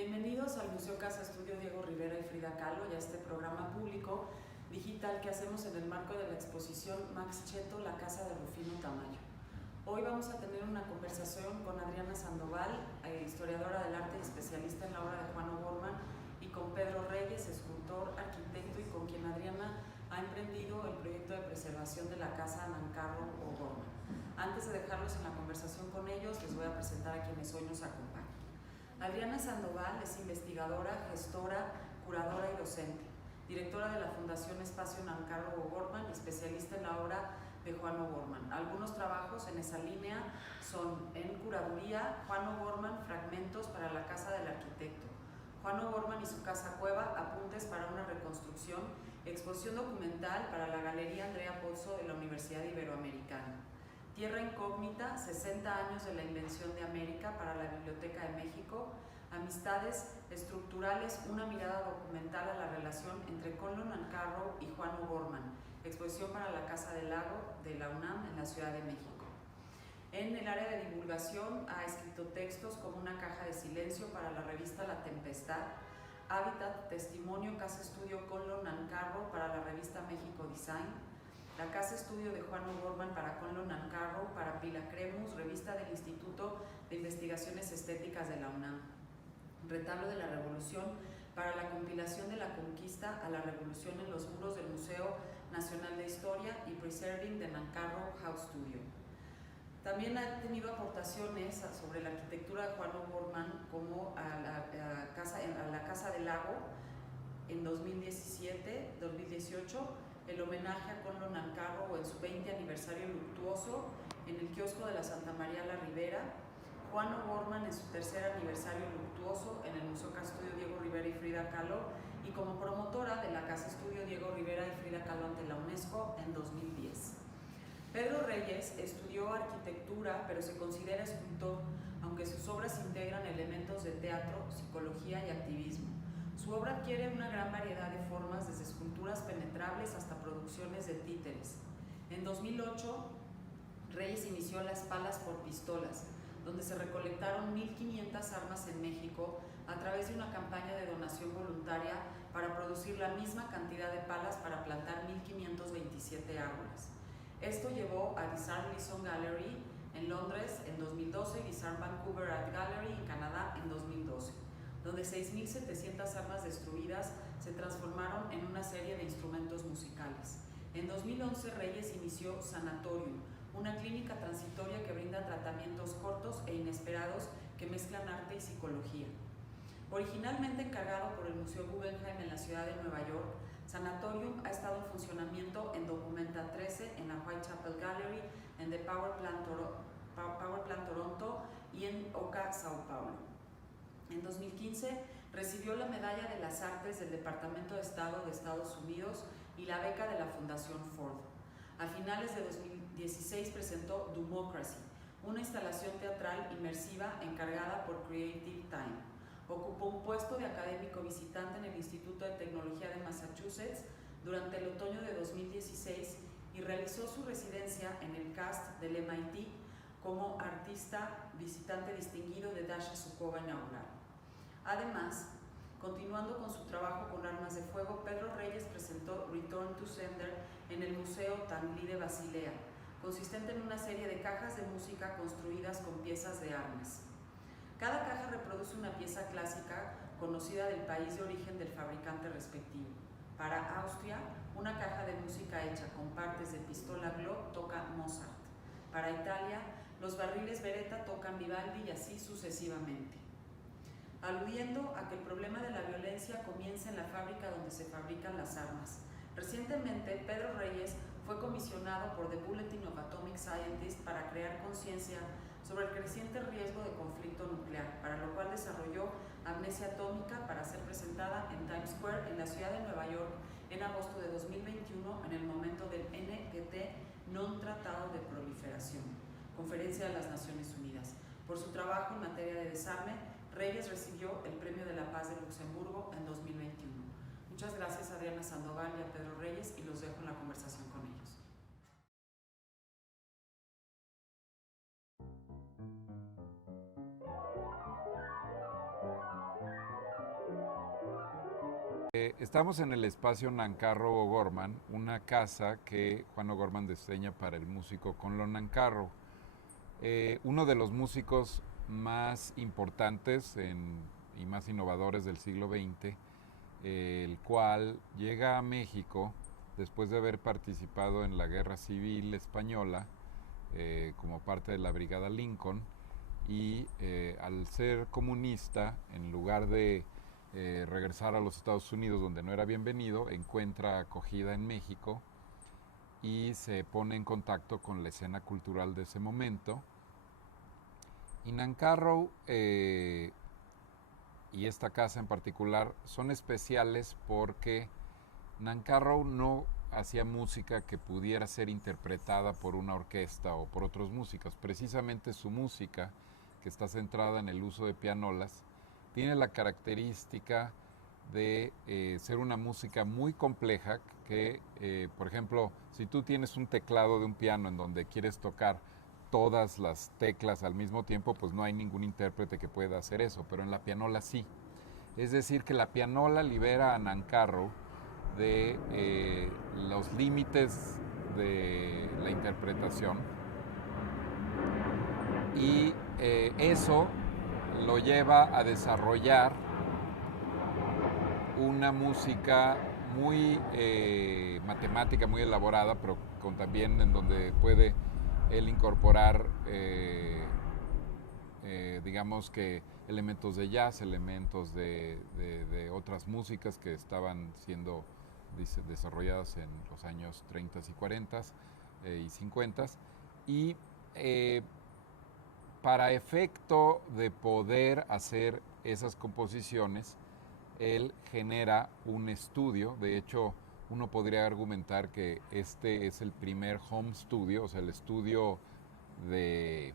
Bienvenidos al Museo Casa Estudio Diego Rivera y Frida Kahlo y a este programa público digital que hacemos en el marco de la exposición Max Cheto, La Casa de Rufino Tamayo. Hoy vamos a tener una conversación con Adriana Sandoval, historiadora del arte y especialista en la obra de Juan O'Gorman, y con Pedro Reyes, escultor, arquitecto, y con quien Adriana ha emprendido el proyecto de preservación de la Casa Nancarrow O'Gorman. Antes de dejarlos en la conversación con ellos, les voy a presentar a quienes hoy nos acompañan. Adriana Sandoval es investigadora, gestora, curadora y docente, directora de la Fundación Espacio Nancarrow O'Gorman y especialista en la obra de Juan O'Gorman. Algunos trabajos en esa línea son en curaduría: Juan O'Gorman, fragmentos para la casa del arquitecto; Juan O'Gorman y su casa cueva, apuntes para una reconstrucción; exposición documental para la Galería Andrea Pozzo de la Universidad Iberoamericana; Tierra Incógnita, 60 años de la invención de América, para la Biblioteca de México; Amistades estructurales, una mirada documental a la relación entre Conlo Nancarrow y Juan O'Gorman, exposición para la Casa del Lago de la UNAM en la Ciudad de México. En el área de divulgación ha escrito textos como Una caja de silencio para la revista La Tempestad, Hábitat, testimonio, Casa Estudio Conlo Nancarrow para la revista México Design, La Casa Estudio de Juan O'Gorman para Conlo Nancarrow para Pila Cremus, revista del Instituto de Investigaciones Estéticas de la UNAM, Retablo de la Revolución para la compilación de la conquista a la revolución en los muros del Museo Nacional de Historia, y Preserving the Nancarrow House Studio. También ha tenido aportaciones sobre la arquitectura de Juan O'Gorman, como a la Casa del Lago en 2017-2018, el homenaje a Conlo Nancarrow en su 20 aniversario luctuoso en el kiosco de la Santa María la Ribera; Juan O'Gorman en su tercer aniversario luctuoso en el Museo Casa Estudio Diego Rivera y Frida Kahlo, y como promotora de la Casa Estudio Diego Rivera y Frida Kahlo ante la UNESCO en 2010. Pedro Reyes estudió arquitectura, pero se considera escultor, aunque sus obras integran elementos de teatro, psicología y activismo. Su obra adquiere una gran variedad de formas, desde esculturas penetrables hasta producciones de títeres. En 2008, Reyes inició Las Palas por Pistolas, donde se recolectaron 1.500 armas en México a través de una campaña de donación voluntaria para producir la misma cantidad de palas para plantar 1.527 árboles. Esto llevó a Disarm Leeson Gallery en Londres en 2012 y Disarm Vancouver Art Gallery en Canadá en 2012, donde 6.700 armas destruidas se transformaron en una serie de instrumentos musicales. En 2011, Reyes inició Sanatorium, una clínica transitoria que brinda tratamientos cortos e inesperados que mezclan arte y psicología. Originalmente encargado por el Museo Guggenheim en la ciudad de Nueva York, Sanatorium ha estado en funcionamiento en Documenta 13, en la Whitechapel Gallery, en The Power Plant Toronto y en Oca, Sao Paulo. En 2015 recibió la Medalla de las Artes del Departamento de Estado de Estados Unidos y la beca de la Fundación Ford. A finales de 2016 presentó Democracy, una instalación teatral inmersiva encargada por Creative Time. Ocupó un puesto de académico visitante en el Instituto de Tecnología de Massachusetts durante el otoño de 2016 y realizó su residencia en el cast del MIT como artista visitante distinguido de Dasha Sukova inaugural. Además, continuando con su trabajo con armas de fuego, Pedro Reyes presentó Return to Sender en el Museo Tinguely de Basilea, consistente en una serie de cajas de música construidas con piezas de armas. Cada caja reproduce una pieza clásica conocida del país de origen del fabricante respectivo. Para Austria, una caja de música hecha con partes de pistola Glock toca Mozart. Para Italia, los barriles Beretta tocan Vivaldi, y así sucesivamente. Aludiendo a que el problema de la violencia comienza en la fábrica donde se fabrican las armas. Recientemente, Pedro Reyes fue comisionado por The Bulletin of Atomic Scientists para crear conciencia sobre el creciente riesgo de conflicto nuclear, para lo cual desarrolló Amnesia Atómica, para ser presentada en Times Square en la ciudad de Nueva York en agosto de 2021, en el momento del NPT, Non Tratado de Proliferación, Conferencia de las Naciones Unidas. Por su trabajo en materia de desarme, Reyes recibió el Premio de la Paz de Luxemburgo en 2021. Muchas gracias a Adriana Sandoval y a Pedro Reyes, y los dejo en la conversación con ellos. Estamos en el espacio Nancarrow O'Gorman, una casa que Juan O'Gorman diseña para el músico Conlon Nancarrow, uno de los músicos más importantes y más innovadores del siglo XX, el cual llega a México después de haber participado en la Guerra Civil Española como parte de la Brigada Lincoln, y al ser comunista, en lugar de regresar a los Estados Unidos, donde no era bienvenido, encuentra acogida en México y se pone en contacto con la escena cultural de ese momento. Y Nancarrow y esta casa en particular son especiales porque Nancarrow no hacía música que pudiera ser interpretada por una orquesta o por otros músicos. Precisamente su música, que está centrada en el uso de pianolas, tiene la característica de ser una música muy compleja que, por ejemplo, si tú tienes un teclado de un piano en donde quieres tocar todas las teclas al mismo tiempo, pues no hay ningún intérprete que pueda hacer eso, pero en la pianola sí. Es decir, que la pianola libera a Nancarrow de los límites de la interpretación, y eso lo lleva a desarrollar una música muy matemática, muy elaborada, pero también en donde puede él incorporar digamos que elementos de jazz, elementos de otras músicas que estaban siendo desarrolladas en los años 30 y 40 y 50, y para efecto de poder hacer esas composiciones, él genera un estudio. De hecho, uno podría argumentar que este es el primer home studio, o sea, el estudio de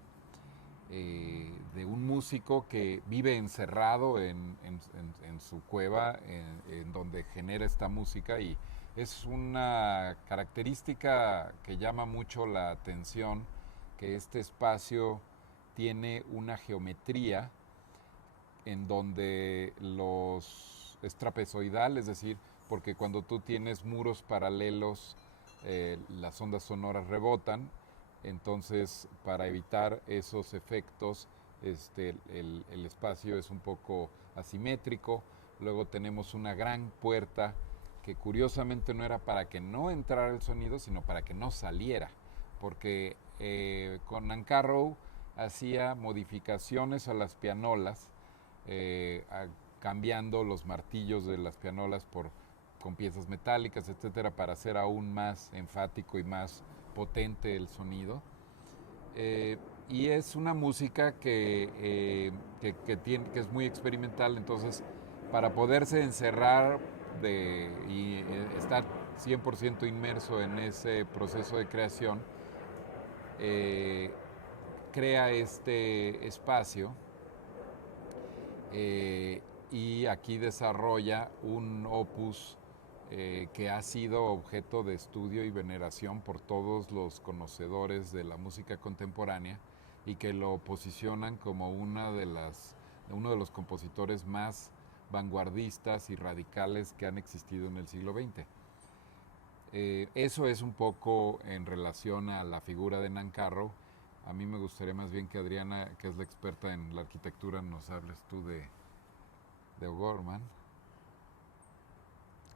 un músico que vive encerrado en su cueva, en donde genera esta música, y es una característica que llama mucho la atención, que este espacio tiene una geometría en donde es trapezoidal, es decir, porque cuando tú tienes muros paralelos, las ondas sonoras rebotan. Entonces, para evitar esos efectos, el espacio es un poco asimétrico. Luego tenemos una gran puerta que curiosamente no era para que no entrara el sonido, sino para que no saliera, porque con Nancarrow hacía modificaciones a las pianolas, cambiando los martillos de las pianolas con piezas metálicas, etcétera, para hacer aún más enfático y más potente el sonido. Y es una música que es muy experimental. Entonces, para poderse encerrar y estar 100% inmerso en ese proceso de creación, crea este espacio, y aquí desarrolla un opus que ha sido objeto de estudio y veneración por todos los conocedores de la música contemporánea, y que lo posicionan como uno de los compositores más vanguardistas y radicales que han existido en el siglo XX. Eso es un poco en relación a la figura de Nancarrow. A mí me gustaría más bien que Adriana, que es la experta en la arquitectura, nos hables tú de O'Gorman.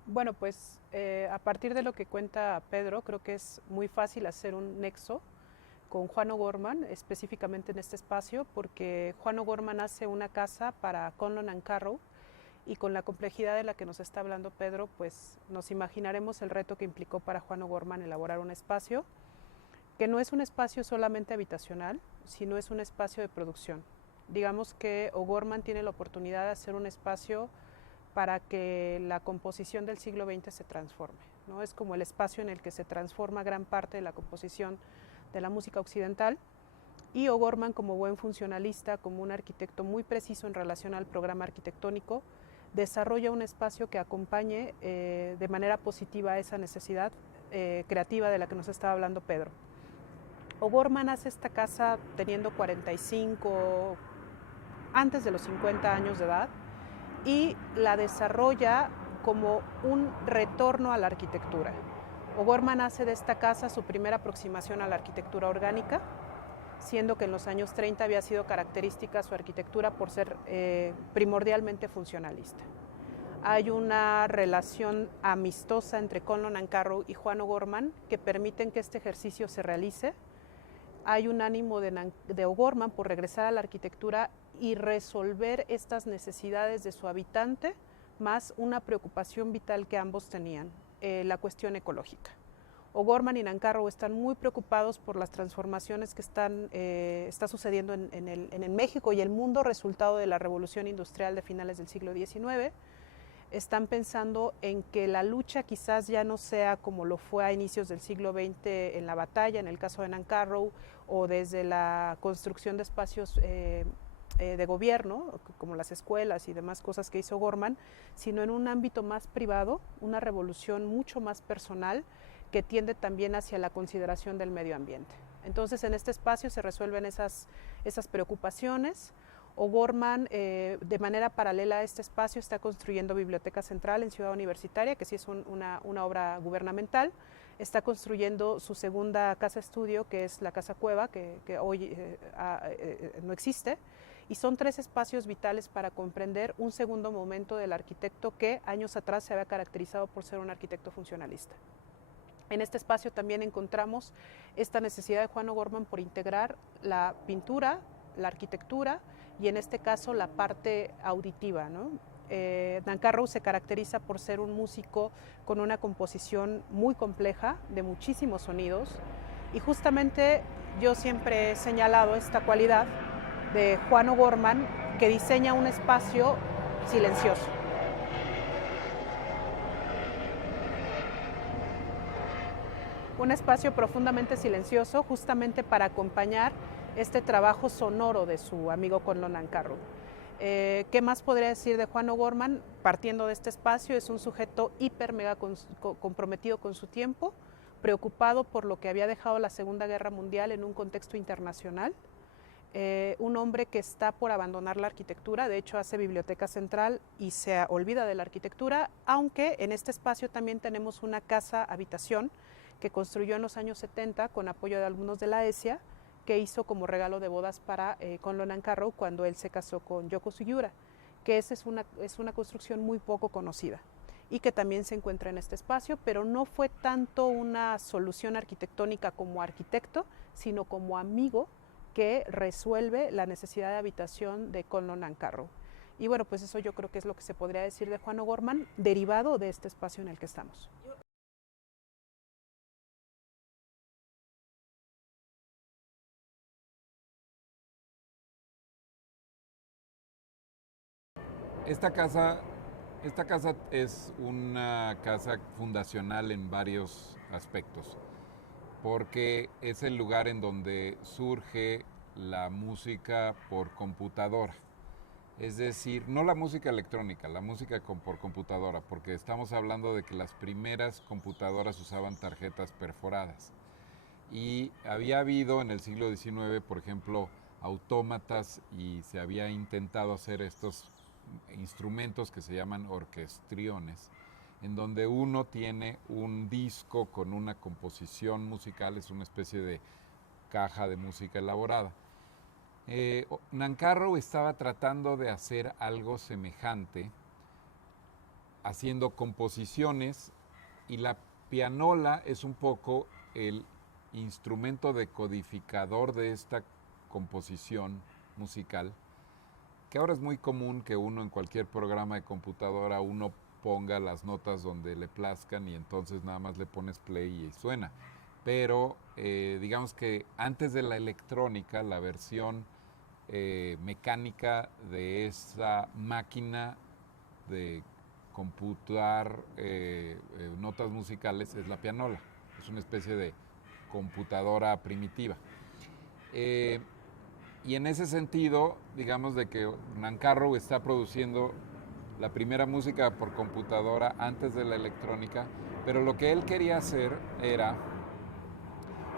Bueno, pues a partir de lo que cuenta Pedro, creo que es muy fácil hacer un nexo con Juan O'Gorman, específicamente en este espacio, porque Juan O'Gorman hace una casa para Conlon Nancarrow, y con la complejidad de la que nos está hablando Pedro, pues nos imaginaremos el reto que implicó para Juan O'Gorman elaborar un espacio que no es un espacio solamente habitacional, sino es un espacio de producción. Digamos que O'Gorman tiene la oportunidad de hacer un espacio para que la composición del siglo XX se transforme, ¿no? Es como el espacio en el que se transforma gran parte de la composición de la música occidental, y O'Gorman, como buen funcionalista, como un arquitecto muy preciso en relación al programa arquitectónico, desarrolla un espacio que acompañe de manera positiva esa necesidad creativa de la que nos estaba hablando Pedro. O'Gorman hace esta casa teniendo 45, antes de los 50 años de edad, y la desarrolla como un retorno a la arquitectura. O'Gorman hace de esta casa su primera aproximación a la arquitectura orgánica, siendo que en los años 30 había sido característica su arquitectura por ser primordialmente funcionalista. Hay una relación amistosa entre Conlon Nancarrow y Juan O'Gorman que permiten que este ejercicio se realice. Hay un ánimo de O'Gorman por regresar a la arquitectura y resolver estas necesidades de su habitante, más una preocupación vital que ambos tenían, la cuestión ecológica. O'Gorman y Nancarrow están muy preocupados por las transformaciones que está sucediendo en el México y el mundo resultado de la revolución industrial de finales del siglo XIX. Están pensando en que la lucha quizás ya no sea como lo fue a inicios del siglo XX en la batalla, en el caso de Nancarrow, o desde la construcción de espacios de gobierno, como las escuelas y demás cosas que hizo O'Gorman, sino en un ámbito más privado, una revolución mucho más personal que tiende también hacia la consideración del medio ambiente. Entonces, en este espacio se resuelven esas preocupaciones. O'Gorman, de manera paralela a este espacio, está construyendo Biblioteca Central en Ciudad Universitaria, que sí es una obra gubernamental. Está construyendo su segunda casa estudio, que es la Casa Cueva, que hoy no existe. Y son 3 espacios vitales para comprender un segundo momento del arquitecto que años atrás se había caracterizado por ser un arquitecto funcionalista. En este espacio también encontramos esta necesidad de Juan O'Gorman por integrar la pintura, la arquitectura y en este caso la parte auditiva, ¿no? Nancarrow se caracteriza por ser un músico con una composición muy compleja, de muchísimos sonidos, y justamente yo siempre he señalado esta cualidad de Juan O'Gorman, que diseña un espacio silencioso. Un espacio profundamente silencioso justamente para acompañar este trabajo sonoro de su amigo Conlon Nancarrow. ¿Qué más podría decir de Juan O'Gorman? Partiendo de este espacio, es un sujeto hiper mega comprometido con su tiempo, preocupado por lo que había dejado la Segunda Guerra Mundial en un contexto internacional, un hombre que está por abandonar la arquitectura, de hecho hace Biblioteca Central y se olvida de la arquitectura, aunque en este espacio también tenemos una casa habitación que construyó en los años 70 con apoyo de alumnos de la ESIA, que hizo como regalo de bodas para Conlon Nancarrow cuando él se casó con Yoko Sugiura, que esa es una construcción muy poco conocida y que también se encuentra en este espacio, pero no fue tanto una solución arquitectónica como arquitecto, sino como amigo que resuelve la necesidad de habitación de Conlon Nancarrow. Y bueno, pues eso yo creo que es lo que se podría decir de Juan O'Gorman, derivado de este espacio en el que estamos. Esta casa es una casa fundacional en varios aspectos, porque es el lugar en donde surge la música por computadora. Es decir, no la música electrónica, la música por computadora, porque estamos hablando de que las primeras computadoras usaban tarjetas perforadas. Y había habido en el siglo XIX, por ejemplo, autómatas y se había intentado hacer estos instrumentos que se llaman orquestriones, en donde uno tiene un disco con una composición musical, es una especie de caja de música elaborada. Nancarrow estaba tratando de hacer algo semejante, haciendo composiciones, y la pianola es un poco el instrumento decodificador de esta composición musical, que ahora es muy común que uno en cualquier programa de computadora uno ponga las notas donde le plazcan y entonces nada más le pones play y suena. Pero digamos que antes de la electrónica, la versión mecánica de esa máquina de computar notas musicales es la pianola. Es una especie de computadora primitiva. Y en ese sentido, digamos de que Nancarrow está produciendo la primera música por computadora antes de la electrónica, pero lo que él quería hacer era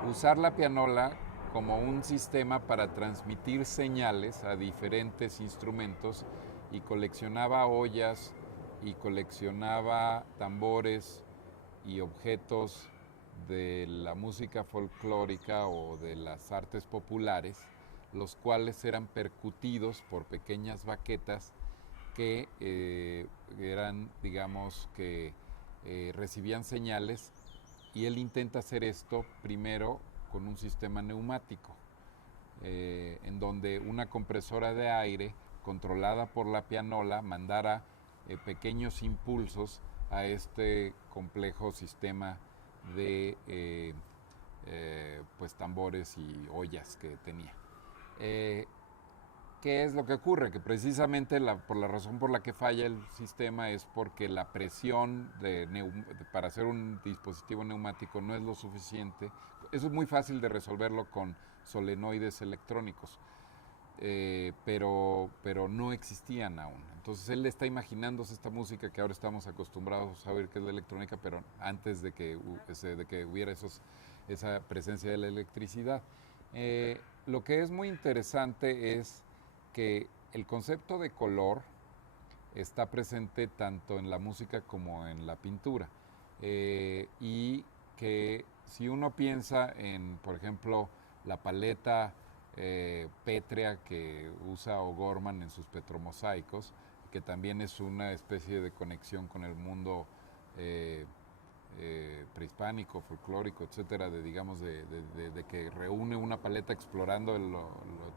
usar la pianola como un sistema para transmitir señales a diferentes instrumentos y coleccionaba ollas y coleccionaba tambores y objetos de la música folclórica o de las artes populares, los cuales eran percutidos por pequeñas baquetas que eran, digamos, que recibían señales, y él intenta hacer esto primero con un sistema neumático, en donde una compresora de aire controlada por la pianola mandara pequeños impulsos a este complejo sistema de pues tambores y ollas que tenía. ¿Qué es lo que ocurre? Que precisamente por la razón por la que falla el sistema es porque la presión para hacer un dispositivo neumático no es lo suficiente. Eso es muy fácil de resolverlo con solenoides electrónicos, pero no existían aún. Entonces él está imaginándose esta música que ahora estamos acostumbrados a oír, que es la electrónica, pero antes de que hubiera esa presencia de la electricidad. Lo que es muy interesante es que el concepto de color está presente tanto en la música como en la pintura, y que si uno piensa en, por ejemplo, la paleta pétrea que usa O'Gorman en sus petromosaicos, que también es una especie de conexión con el mundo prehispánico, folclórico, etcétera, de que reúne una paleta explorando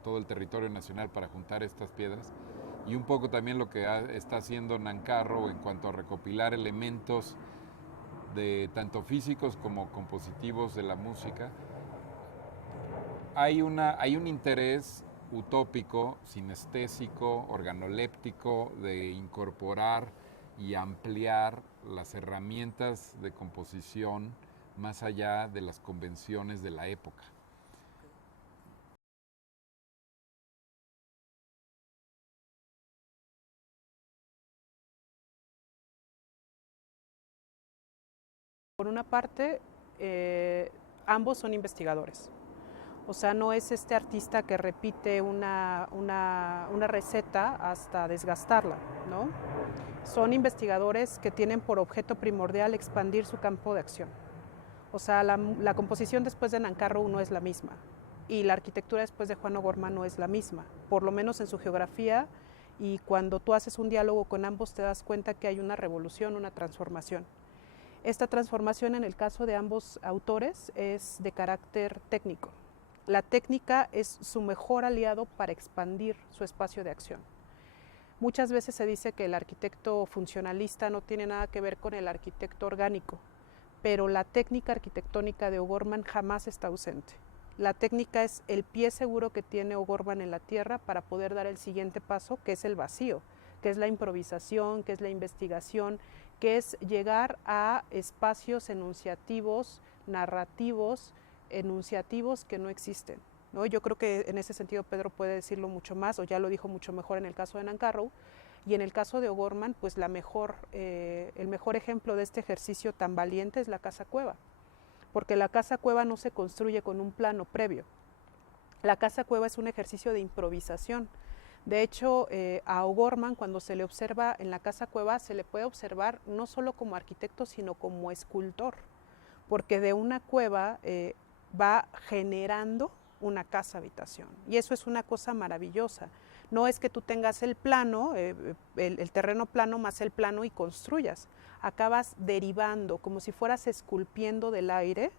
todo el territorio nacional para juntar estas piedras, y un poco también lo que está haciendo Nancarrow en cuanto a recopilar elementos tanto físicos como compositivos de la música. Hay un interés utópico, sinestésico, organoléptico, de incorporar y ampliar las herramientas de composición más allá de las convenciones de la época. Por una parte, ambos son investigadores. O sea, no es este artista que repite una receta hasta desgastarla, ¿no? Son investigadores que tienen por objeto primordial expandir su campo de acción. O sea, la composición después de Nancarrow no es la misma, y la arquitectura después de Juan O'Gorman no es la misma, por lo menos en su geografía, y cuando tú haces un diálogo con ambos te das cuenta que hay una revolución, una transformación. Esta transformación en el caso de ambos autores es de carácter técnico. La técnica es su mejor aliado para expandir su espacio de acción. Muchas veces se dice que el arquitecto funcionalista no tiene nada que ver con el arquitecto orgánico, pero la técnica arquitectónica de O'Gorman jamás está ausente. La técnica es el pie seguro que tiene O'Gorman en la tierra para poder dar el siguiente paso, que es el vacío, que es la improvisación, que es la investigación, que es llegar a espacios enunciativos, narrativos, enunciativos que no existen, ¿no? Yo creo que en ese sentido Pedro puede decirlo mucho más, o ya lo dijo mucho mejor en el caso de Nancarrow, y en el caso de O'Gorman, pues el mejor ejemplo de este ejercicio tan valiente es la casa cueva, porque la casa cueva no se construye con un plano previo. La casa cueva es un ejercicio de improvisación. De hecho, a O'Gorman, cuando se le observa en la casa cueva, se le puede observar no solo como arquitecto, sino como escultor, porque de una cueva va generando una casa habitación, y eso es una cosa maravillosa. No es que tú tengas el plano, el terreno plano más el plano y construyas, acabas derivando, como si fueras esculpiendo del aire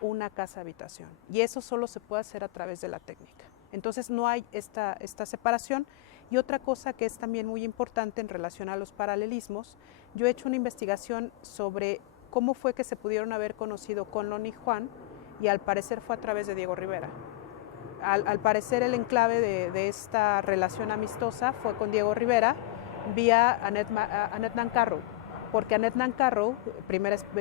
una casa habitación, y eso solo se puede hacer a través de la técnica. Entonces no hay esta separación. Y otra cosa que es también muy importante en relación a los paralelismos, yo he hecho una investigación sobre cómo fue que se pudieron haber conocido Conlon y Juan, y al parecer fue a través de Diego Rivera. Al parecer el enclave de esta relación amistosa fue con Diego Rivera vía Annette Nancarrow, porque Annette Nancarrow,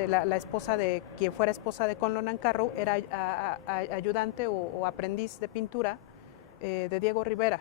la esposa de quien fuera esposa de Conlon Nancarrow, era ayudante o aprendiz de pintura de Diego Rivera.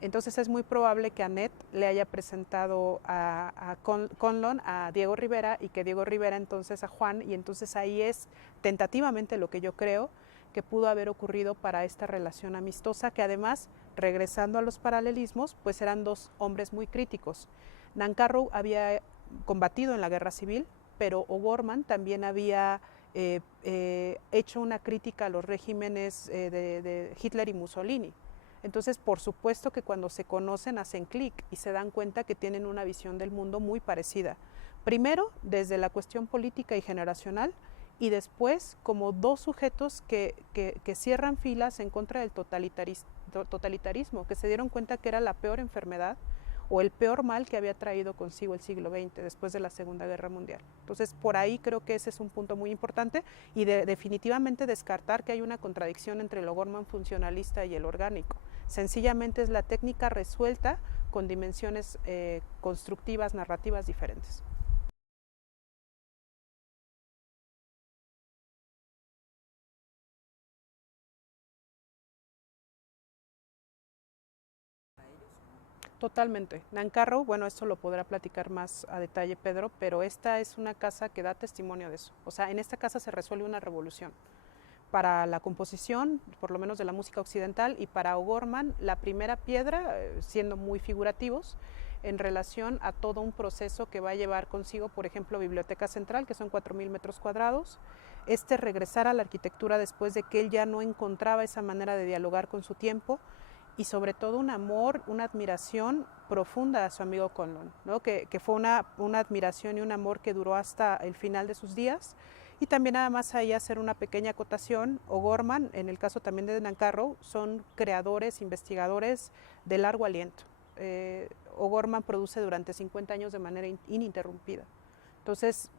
Entonces es muy probable que Annette le haya presentado a Conlon a Diego Rivera, y que Diego Rivera entonces a Juan, y entonces ahí es tentativamente lo que yo creo que pudo haber ocurrido para esta relación amistosa, que además, regresando a los paralelismos, pues eran dos hombres muy críticos. Nancarrow había combatido en la guerra civil, pero O'Gorman también había hecho una crítica a los regímenes de Hitler y Mussolini. Entonces, por supuesto que cuando se conocen hacen clic y se dan cuenta que tienen una visión del mundo muy parecida. Primero, desde la cuestión política y generacional, y después como dos sujetos que cierran filas en contra del totalitarismo, que se dieron cuenta que era la peor enfermedad o el peor mal que había traído consigo el siglo XX después de la Segunda Guerra Mundial. Entonces, por ahí creo que ese es un punto muy importante y definitivamente descartar que hay una contradicción entre el O'Gorman funcionalista y el orgánico. Sencillamente es la técnica resuelta con dimensiones constructivas, narrativas diferentes. Totalmente. Nancarrow, bueno, esto lo podrá platicar más a detalle Pedro, pero esta es una casa que da testimonio de eso. O sea, en esta casa se resuelve una revolución para la composición, por lo menos de la música occidental, y para O'Gorman la primera piedra, siendo muy figurativos, en relación a todo un proceso que va a llevar consigo, por ejemplo, Biblioteca Central, que son 4,000 metros cuadrados, regresar a la arquitectura después de que él ya no encontraba esa manera de dialogar con su tiempo, y sobre todo un amor, una admiración profunda a su amigo Conlon, ¿no? que fue una admiración y un amor que duró hasta el final de sus días. Y también nada más ahí hacer una pequeña acotación, O'Gorman, en el caso también de Nancarrow, son creadores, investigadores de largo aliento. O'Gorman produce durante 50 años de manera ininterrumpida. Entonces,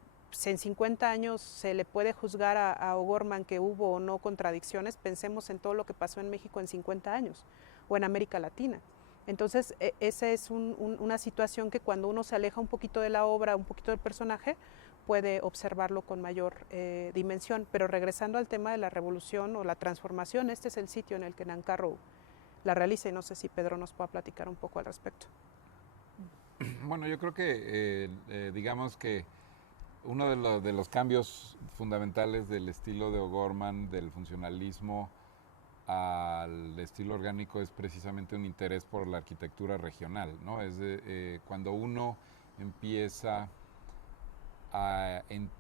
en 50 años se le puede juzgar a O'Gorman que hubo o no contradicciones, pensemos en todo lo que pasó en México en 50 años o en América Latina. Entonces, esa es una situación que cuando uno se aleja un poquito de la obra, un poquito del personaje, puede observarlo con mayor dimensión. Pero regresando al tema de la revolución o la transformación, este es el sitio en el que Nancarrow la realiza y no sé si Pedro nos pueda platicar un poco al respecto. Bueno, yo creo que digamos que uno de los cambios fundamentales del estilo de O'Gorman, del funcionalismo al estilo orgánico, es precisamente un interés por la arquitectura regional, ¿no? Cuando uno empieza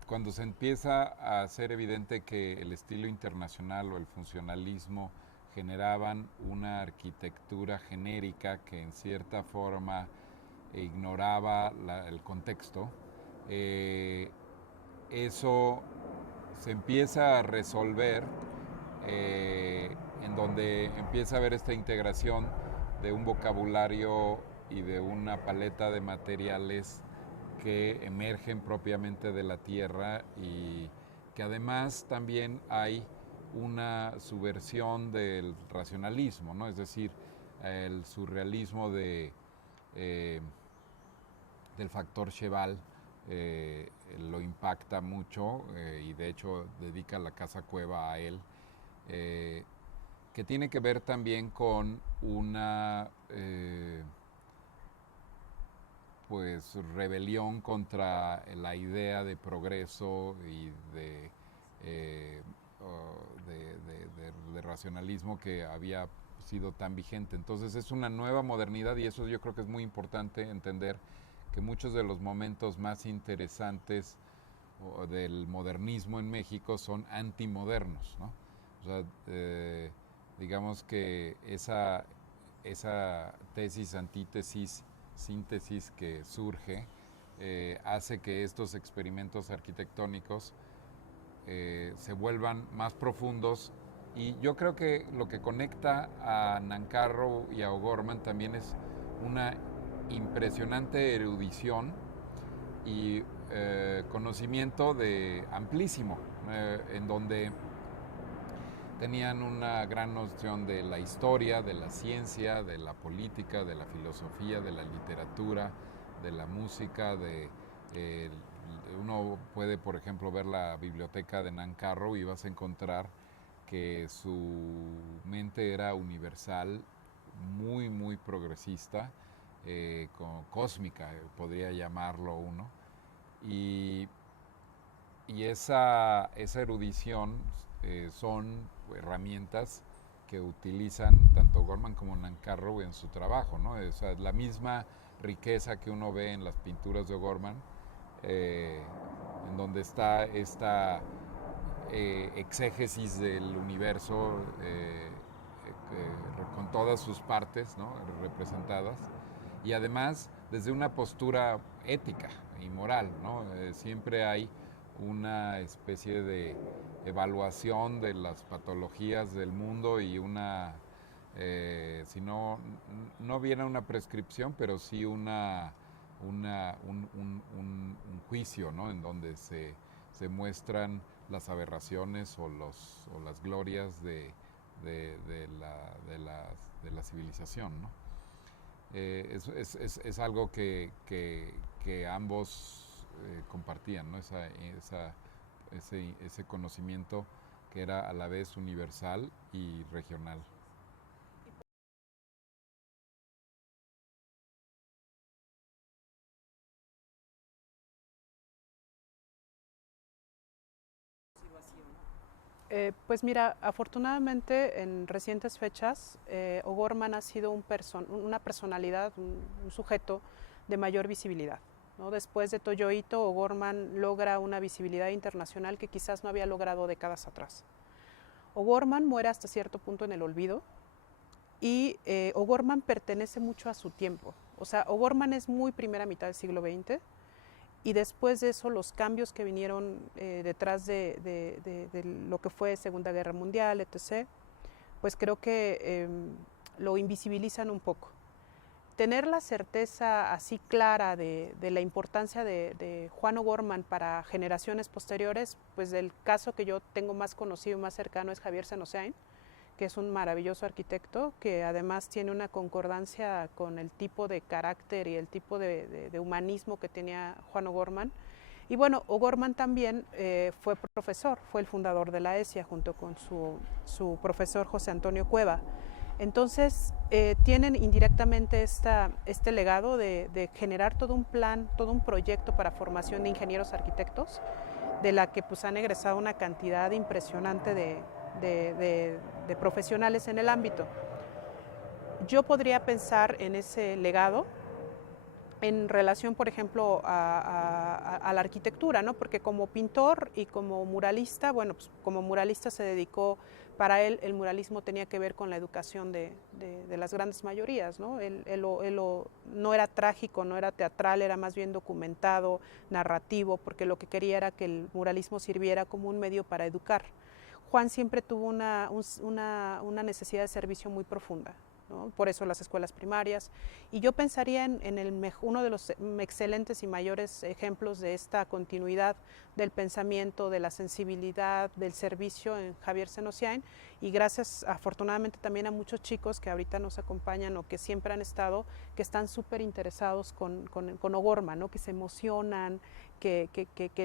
cuando se empieza a hacer evidente que el estilo internacional o el funcionalismo generaban una arquitectura genérica que en cierta forma ignoraba el contexto, eso se empieza a resolver en donde empieza a haber esta integración de un vocabulario y de una paleta de materiales que emergen propiamente de la tierra y que además también hay una subversión del racionalismo, ¿no? Es decir, el surrealismo del factor Cheval lo impacta mucho y de hecho dedica la Casa Cueva a él, que tiene que ver también con una pues rebelión contra la idea de progreso y de racionalismo que había sido tan vigente. Entonces es una nueva modernidad y eso yo creo que es muy importante entender que muchos de los momentos más interesantes del modernismo en México son antimodernos, ¿no? O sea, digamos que esa tesis, antítesis, síntesis que surge hace que estos experimentos arquitectónicos se vuelvan más profundos y yo creo que lo que conecta a Nancarrow y a O'Gorman también es una impresionante erudición y conocimiento amplísimo, en donde tenían una gran noción de la historia, de la ciencia, de la política, de la filosofía, de la literatura, de la música, uno puede, por ejemplo, ver la biblioteca de Nancarrow y vas a encontrar que su mente era universal, muy, muy progresista, cósmica, podría llamarlo uno. Y esa erudición son herramientas que utilizan tanto O'Gorman como Nancarrow en su trabajo, ¿no? O sea, la misma riqueza que uno ve en las pinturas de O'Gorman en donde está esta exégesis del universo con todas sus partes, ¿no?, representadas, y además desde una postura ética y moral, ¿no? Siempre hay una especie de evaluación de las patologías del mundo y una, si no, no viene una prescripción, pero sí un juicio, ¿no?, en donde se muestran las aberraciones o las glorias de la civilización, ¿no? Es algo que ambos compartían, ¿no? Ese conocimiento que era a la vez universal y regional. Pues mira, afortunadamente en recientes fechas O'Gorman ha sido una personalidad, un sujeto de mayor visibilidad, ¿no? Después de Toyo Ito, O'Gorman logra una visibilidad internacional que quizás no había logrado décadas atrás. O'Gorman muere hasta cierto punto en el olvido y O'Gorman pertenece mucho a su tiempo. O sea, O'Gorman es muy primera mitad del siglo XX. Y después de eso, los cambios que vinieron detrás de lo que fue Segunda Guerra Mundial, etc., pues creo que lo invisibilizan un poco. Tener la certeza así clara de la importancia de Juan O'Gorman para generaciones posteriores, pues del caso que yo tengo más conocido y más cercano es Javier Senocén, que es un maravilloso arquitecto, que además tiene una concordancia con el tipo de carácter y el tipo de humanismo que tenía Juan O'Gorman. Y bueno, O'Gorman también fue profesor, fue el fundador de la ESIA junto con su profesor José Antonio Cueva. Entonces, tienen indirectamente este legado de generar todo un plan, todo un proyecto para formación de ingenieros arquitectos, de la que pues han egresado una cantidad impresionante de profesionales en el ámbito. Yo podría pensar en ese legado en relación, por ejemplo, a la arquitectura, ¿no? Porque como pintor y como muralista, bueno, pues como muralista se dedicó, para él el muralismo tenía que ver con la educación de las grandes mayorías, ¿no? Él no era trágico, no era teatral, era más bien documentado, narrativo, porque lo que quería era que el muralismo sirviera como un medio para educar. Juan siempre tuvo una necesidad de servicio muy profunda, ¿no? Por eso las escuelas primarias. Y yo pensaría en uno de los excelentes y mayores ejemplos de esta continuidad del pensamiento, de la sensibilidad, del servicio en Javier Senocén, y gracias afortunadamente también a muchos chicos que ahorita nos acompañan o que siempre han estado, que están súper interesados con O'Gorman, ¿no? Que se emocionan, que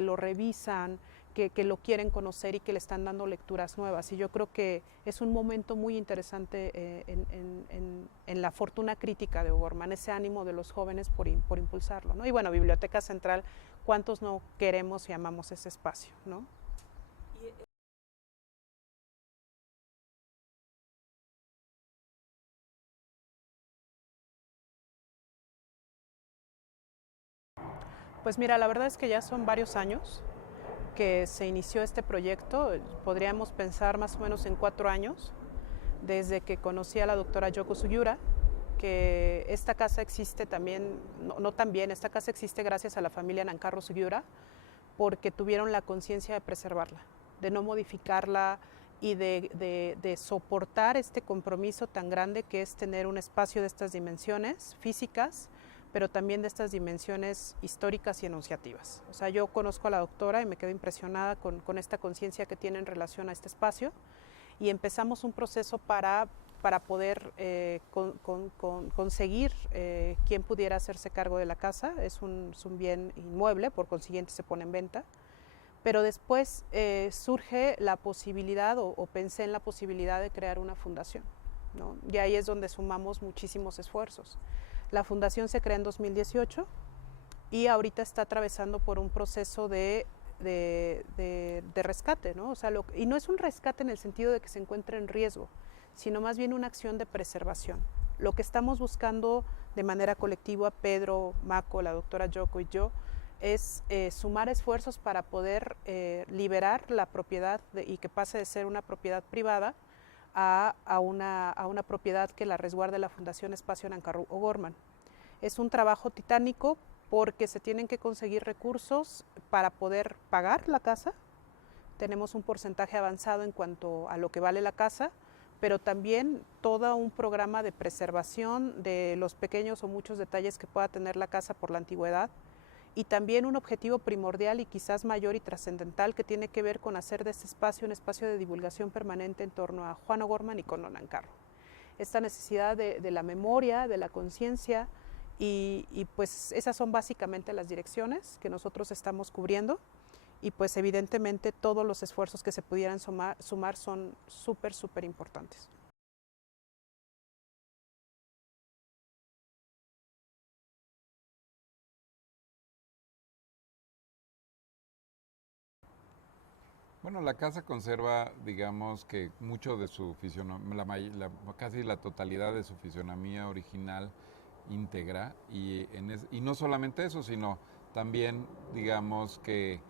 lo revisan, que lo quieren conocer y que le están dando lecturas nuevas. Y yo creo que es un momento muy interesante en la fortuna crítica de O'Gorman, ese ánimo de los jóvenes por impulsarlo, ¿no? Y bueno, Biblioteca Central, ¿cuántos no queremos y amamos ese espacio, ¿no? Pues mira, la verdad es que ya son varios años que se inició este proyecto. Podríamos pensar más o menos en 4 años, desde que conocí a la doctora Yoko Sugiura, que esta casa existe también, esta casa existe gracias a la familia Nancarrow Sugiura, porque tuvieron la conciencia de preservarla, de no modificarla y de soportar este compromiso tan grande que es tener un espacio de estas dimensiones físicas, pero también de estas dimensiones históricas y enunciativas. O sea, yo conozco a la doctora y me quedo impresionada con esta conciencia que tiene en relación a este espacio, y empezamos un proceso para poder conseguir quien pudiera hacerse cargo de la casa. Es un bien inmueble, por consiguiente se pone en venta, pero después surge la posibilidad o pensé en la posibilidad de crear una fundación, ¿no? Y ahí es donde sumamos muchísimos esfuerzos. La fundación se crea en 2018 y ahorita está atravesando por un proceso de rescate, ¿no? O sea, y no es un rescate en el sentido de que se encuentre en riesgo, sino más bien una acción de preservación. Lo que estamos buscando de manera colectiva, Pedro, Mako, la doctora Yoko y yo, es sumar esfuerzos para poder liberar la propiedad y que pase de ser una propiedad privada a una propiedad que la resguarde la Fundación Espacio Nancarrow O'Gorman. Es un trabajo titánico porque se tienen que conseguir recursos para poder pagar la casa. Tenemos un porcentaje avanzado en cuanto a lo que vale la casa, pero también todo un programa de preservación de los pequeños o muchos detalles que pueda tener la casa por la antigüedad, y también un objetivo primordial y quizás mayor y trascendental que tiene que ver con hacer de este espacio un espacio de divulgación permanente en torno a Juan O'Gorman y Conlo Nancarrow. Esta necesidad de la memoria, de la conciencia, y pues esas son básicamente las direcciones que nosotros estamos cubriendo, y pues evidentemente todos los esfuerzos que se pudieran sumar son súper importantes. Bueno, la casa conserva, digamos que mucho de su fisionomía, casi la totalidad de su fisionomía original íntegra, y no solamente eso, sino también, digamos que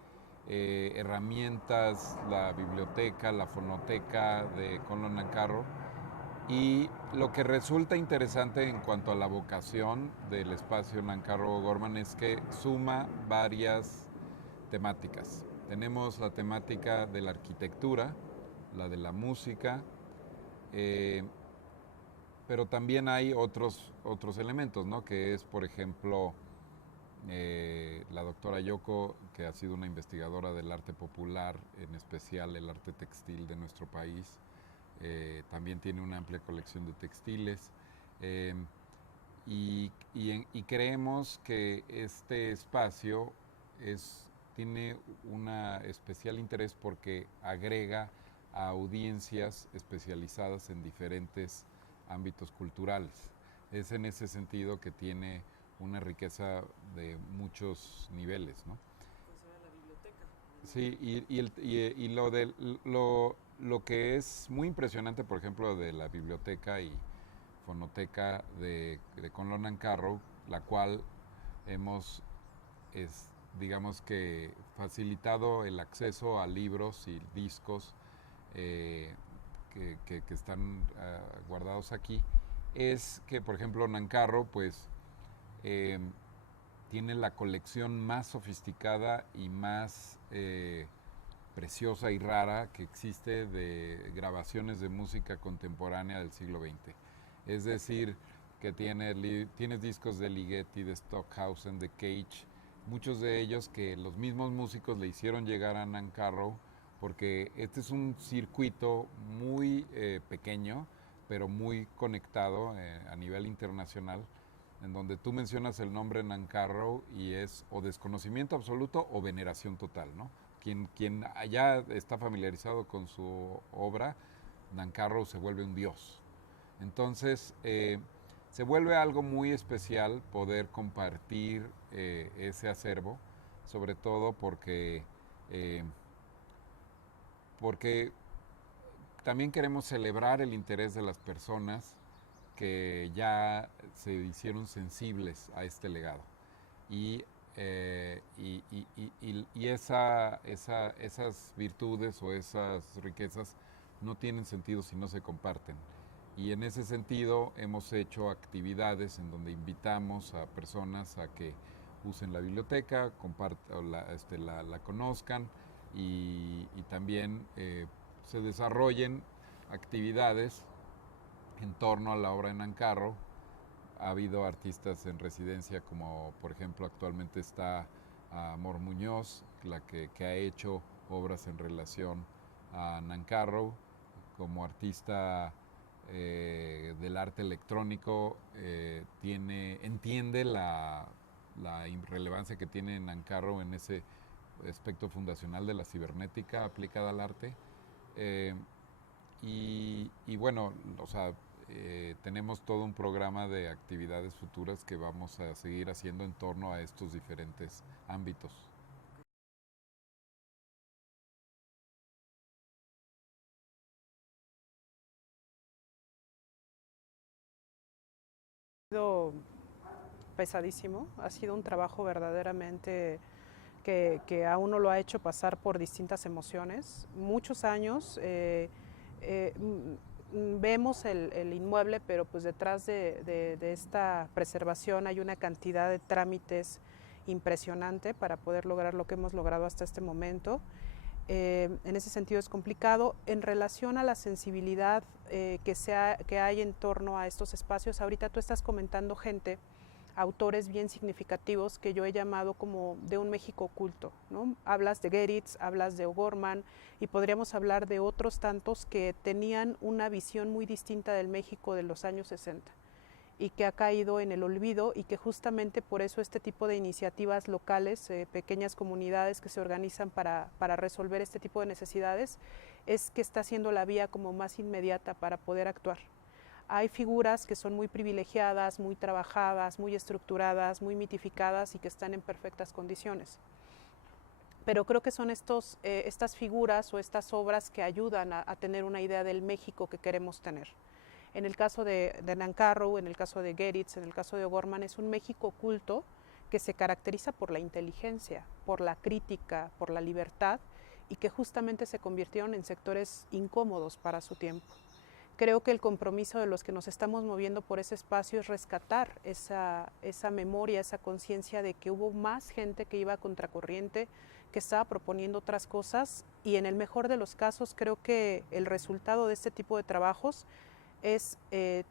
herramientas, la biblioteca, la fonoteca de Conlo Nancarrow. Y lo que resulta interesante en cuanto a la vocación del espacio Nancarrow O'Gorman es que suma varias temáticas. Tenemos la temática de la arquitectura, la de la música, eh, pero también hay otros elementos, ¿no? Que es, por ejemplo, la doctora Yoko, que ha sido una investigadora del arte popular, en especial el arte textil de nuestro país. También tiene una amplia colección de textiles. eh, y creemos que este espacio tiene un especial interés porque agrega a audiencias especializadas en diferentes ámbitos culturales. Es en ese sentido que tiene una riqueza de muchos niveles, ¿no? Sí, y lo que es muy impresionante, por ejemplo, de la biblioteca y fonoteca de Conlo Nancarrow, la cual hemos, digamos que, facilitado el acceso a libros y discos eh, que están guardados aquí, es que, por ejemplo, Nancarrow, pues, eh, tiene la colección más sofisticada y más preciosa y rara que existe de grabaciones de música contemporánea del siglo XX. Es decir, que tienes discos de Ligeti, de Stockhausen, de Cage, muchos de ellos que los mismos músicos le hicieron llegar a Nancarrow, porque este es un circuito muy pequeño, pero muy conectado a nivel internacional, en donde tú mencionas el nombre Nancarrow y es o desconocimiento absoluto o veneración total, ¿no? Quien allá está familiarizado con su obra, Nancarrow se vuelve un dios. Entonces, se vuelve algo muy especial poder compartir ese acervo, sobre todo eh, porque también queremos celebrar el interés de las personas que ya se hicieron sensibles a este legado. Y, esas virtudes o esas riquezas no tienen sentido si no se comparten. Y en ese sentido hemos hecho actividades en donde invitamos a personas a que usen la biblioteca, la conozcan, y también se desarrollen actividades en torno a la obra de Nancarrow. Ha habido artistas en residencia, como por ejemplo actualmente está Amor Muñoz, que ha hecho obras en relación a Nancarrow. Como artista del arte electrónico, entiende la relevancia que tiene Nancarrow en ese aspecto fundacional de la cibernética aplicada al arte. Y bueno, o sea, tenemos todo un programa de actividades futuras que vamos a seguir haciendo en torno a estos diferentes ámbitos. Ha sido pesadísimo, ha sido un trabajo verdaderamente que a uno lo ha hecho pasar por distintas emociones. Muchos años vemos el inmueble, pero pues detrás de esta preservación hay una cantidad de trámites impresionante para poder lograr lo que hemos logrado hasta este momento. En ese sentido es complicado. En relación a la sensibilidad que hay en torno a estos espacios, ahorita tú estás comentando gente, autores bien significativos que yo he llamado como de un México oculto, ¿no? Hablas de Geritz, hablas de O'Gorman y podríamos hablar de otros tantos que tenían una visión muy distinta del México de los años 60 y que ha caído en el olvido, y que justamente por eso este tipo de iniciativas locales, pequeñas comunidades que se organizan para resolver este tipo de necesidades, es que está siendo la vía como más inmediata para poder actuar. Hay figuras que son muy privilegiadas, muy trabajadas, muy estructuradas, muy mitificadas y que están en perfectas condiciones. Pero creo que son estas figuras o estas obras que ayudan a tener una idea del México que queremos tener. En el caso de Nancarrow, en el caso de Geritz, en el caso de O'Gorman, es un México oculto que se caracteriza por la inteligencia, por la crítica, por la libertad, y que justamente se convirtieron en sectores incómodos para su tiempo. Creo que el compromiso de los que nos estamos moviendo por ese espacio es rescatar esa memoria, esa conciencia de que hubo más gente que iba a contracorriente, que estaba proponiendo otras cosas, y en el mejor de los casos creo que el resultado de este tipo de trabajos es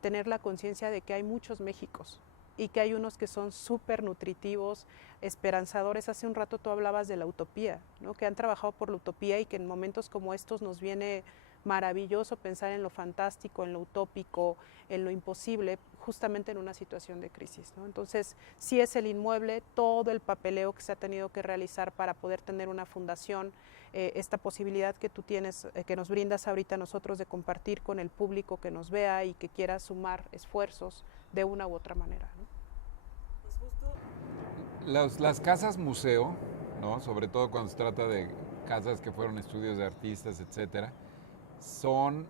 tener la conciencia de que hay muchos Méxicos y que hay unos que son súper nutritivos, esperanzadores. Hace un rato tú hablabas de la utopía, ¿no? Que han trabajado por la utopía y que en momentos como estos nos viene maravilloso pensar en lo fantástico, en lo utópico, en lo imposible, justamente en una situación de crisis, ¿no? Entonces, sí es el inmueble, todo el papeleo que se ha tenido que realizar para poder tener una fundación, esta posibilidad que tú tienes, que nos brindas ahorita a nosotros de compartir con el público que nos vea y que quiera sumar esfuerzos de una u otra manera, ¿no? Pues justo Las casas museo, ¿no? Sobre todo cuando se trata de casas que fueron estudios de artistas, etcétera, son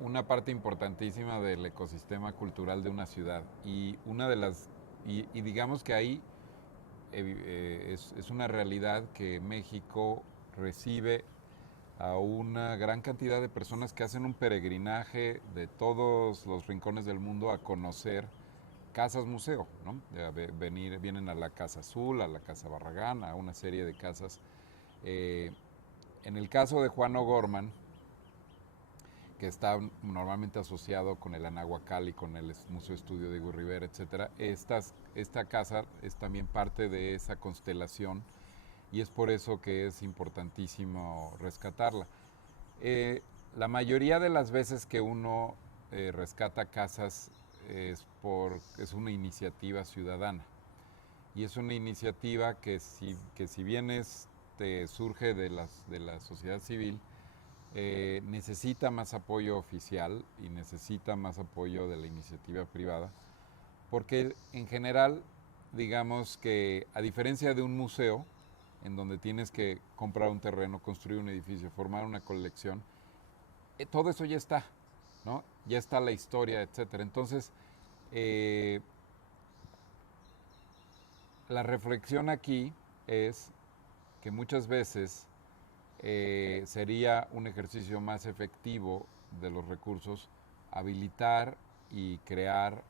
una parte importantísima del ecosistema cultural de una ciudad, y una de las y digamos que ahí es una realidad que México recibe a una gran cantidad de personas que hacen un peregrinaje de todos los rincones del mundo a conocer casas museo, ¿no? Vienen a la Casa Azul, a la Casa Barragán, a una serie de casas. En el caso de Juan O'Gorman, que está normalmente asociado con el Anahuacal y con el Museo Estudio de Diego Rivera, etc. Esta casa es también parte de esa constelación, y es por eso que es importantísimo rescatarla. La mayoría de las veces que uno rescata casas es una iniciativa ciudadana, y es una iniciativa que si bien surge de la sociedad civil, necesita más apoyo oficial y necesita más apoyo de la iniciativa privada, porque en general, digamos que a diferencia de un museo, en donde tienes que comprar un terreno, construir un edificio, formar una colección, todo eso ya está, ¿no? Ya está la historia, etcétera. Entonces, la reflexión aquí es que muchas veces sería un ejercicio más efectivo de los recursos habilitar y crear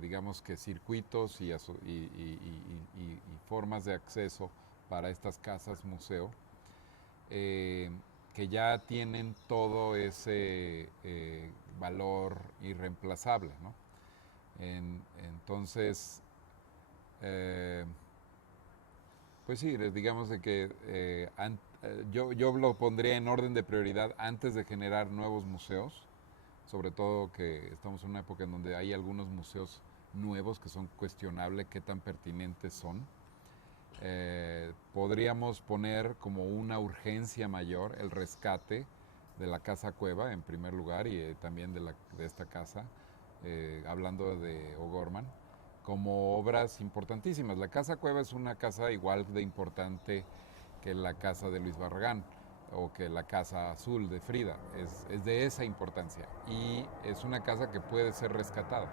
digamos que circuitos y formas de acceso para estas casas museo, que ya tienen todo ese valor irreemplazable, ¿no? Entonces, pues sí, digamos de que yo lo pondría en orden de prioridad antes de generar nuevos museos, sobre todo que estamos en una época en donde hay algunos museos nuevos que son cuestionables qué tan pertinentes son. Podríamos poner como una urgencia mayor el rescate de la Casa Cueva en primer lugar, y también de esta casa, hablando de O'Gorman, como obras importantísimas. La Casa Cueva es una casa igual de importante que la casa de Luis Barragán o que la Casa Azul de Frida. Es de esa importancia, y es una casa que puede ser rescatada.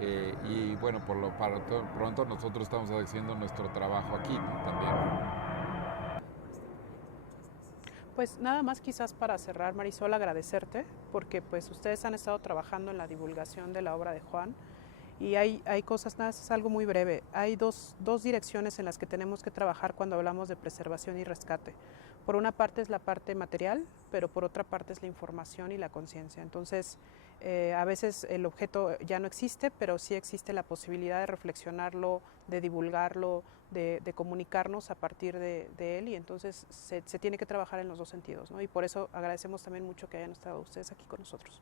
Y bueno, pronto nosotros estamos haciendo nuestro trabajo aquí, ¿no? También. Pues nada más quizás para cerrar, Marisol, agradecerte, porque pues ustedes han estado trabajando en la divulgación de la obra de Juan y hay cosas, nada, es algo muy breve. Hay dos direcciones en las que tenemos que trabajar cuando hablamos de preservación y rescate. Por una parte es la parte material, pero por otra parte es la información y la conciencia. Entonces, a veces el objeto ya no existe, pero sí existe la posibilidad de reflexionarlo, de divulgarlo, de comunicarnos a partir de él, y entonces se tiene que trabajar en los dos sentidos, ¿no? Y por eso agradecemos también mucho que hayan estado ustedes aquí con nosotros.